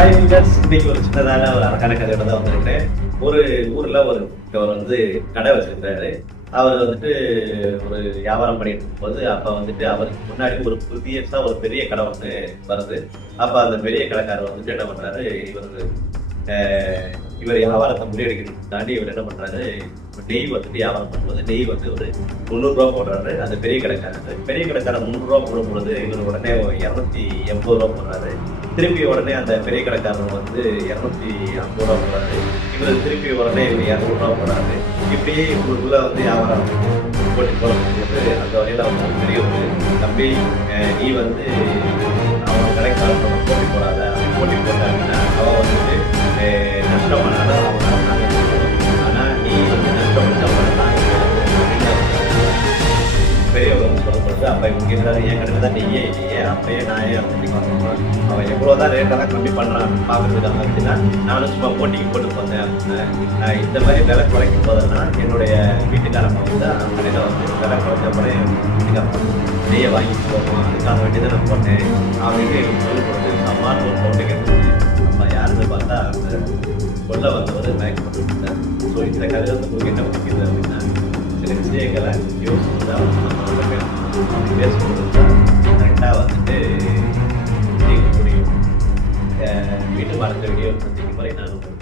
Hi வீக்கர்ஸ் இன்னைக்கு ஒரு சின்னதான ஒரு அழகான கதையோட தான் வந்திருக்கிறேன். ஒரு ஊர்ல ஒரு அவர் வந்து கடை வச்சிருக்கிறாரு. அவர் வந்துட்டு ஒரு வியாபாரம் பண்ணிட்டு இருக்கும்போது அப்ப வந்துட்டு அவருக்கு முன்னாடி ஒரு புதிய ஒரு பெரிய கடை வந்து வருது. அப்ப அந்த பெரிய கடைக்காரர் வந்துட்டு என்ன பண்றாரு? இவர் இவர் வியாபாரத்தை முறியடிக்கிறதுக்கு தாண்டி இவர் என்ன பண்றாரு? நெய் வந்துட்டு வியாபாரம் பண்ணும்போது நெய் வந்து ஒரு முந்நூறுரூவா போடுறாரு. அந்த பெரிய கடைக்காரர். பெரிய கடைக்காரர் முந்நூறுரூவா போடும்போது இவர் உடனே இரநூத்தி எண்பது ரூபா போடுறாரு. திருப்பி உடனே அந்த பெரிய கடைக்காரர் வந்து இரநூத்தி ஐம்பது ரூபா போனாரு. இவர் திருப்பி உடனே இவர் இரநூறுவா போனாரு. இப்படியே இவங்களுக்குள்ள வந்து வியாபாரம் போட்டி போடும்போது அந்த வகையில் அவங்க ஒரு பெரிய ஒரு தம்பி நீ வந்து அவங்க கடைக்காரன் சொல்லப்படுது அப்போ இவங்க என் கடையில் தான் நீயே நீயே அப்படியே நான் அப்படின்னு பார்க்கணும் அவன் எவ்வளோ தான் ரேட்டெல்லாம் கம்மி பண்ணுறான் பார்க்குறதுக்காக அப்படின்னா நானும் சும்மா போட்டிக்கு போட்டு பார்த்தேன் இந்த மாதிரி விலை குறைக்கும் போதுன்னா என்னுடைய வீட்டுக்காரன் வந்து அந்த கடையில் வந்து விலை குறைச்ச உடனே வீட்டுக்காரம்மா நெய்யை வாங்கி போவோம் அதுக்காக வேண்டி தான் நான் போட்டேன் அப்படின்னு எனக்கு சொல்லி கொடுத்து அம்மான்னு ஒரு சவுண்டு கேட்டு அப்போ யாருன்னு பார்த்தா அந்த கொள்ள வந்தவர் மயக்கம் போட்டு ஸோ இந்த கதை வந்து உங்களுக்கு என்ன பிடிக்குது அப்படின்னா சில விஷயங்களை யோசிச்சு தான் நம்ம itu barang dari dia nanti kembali nanti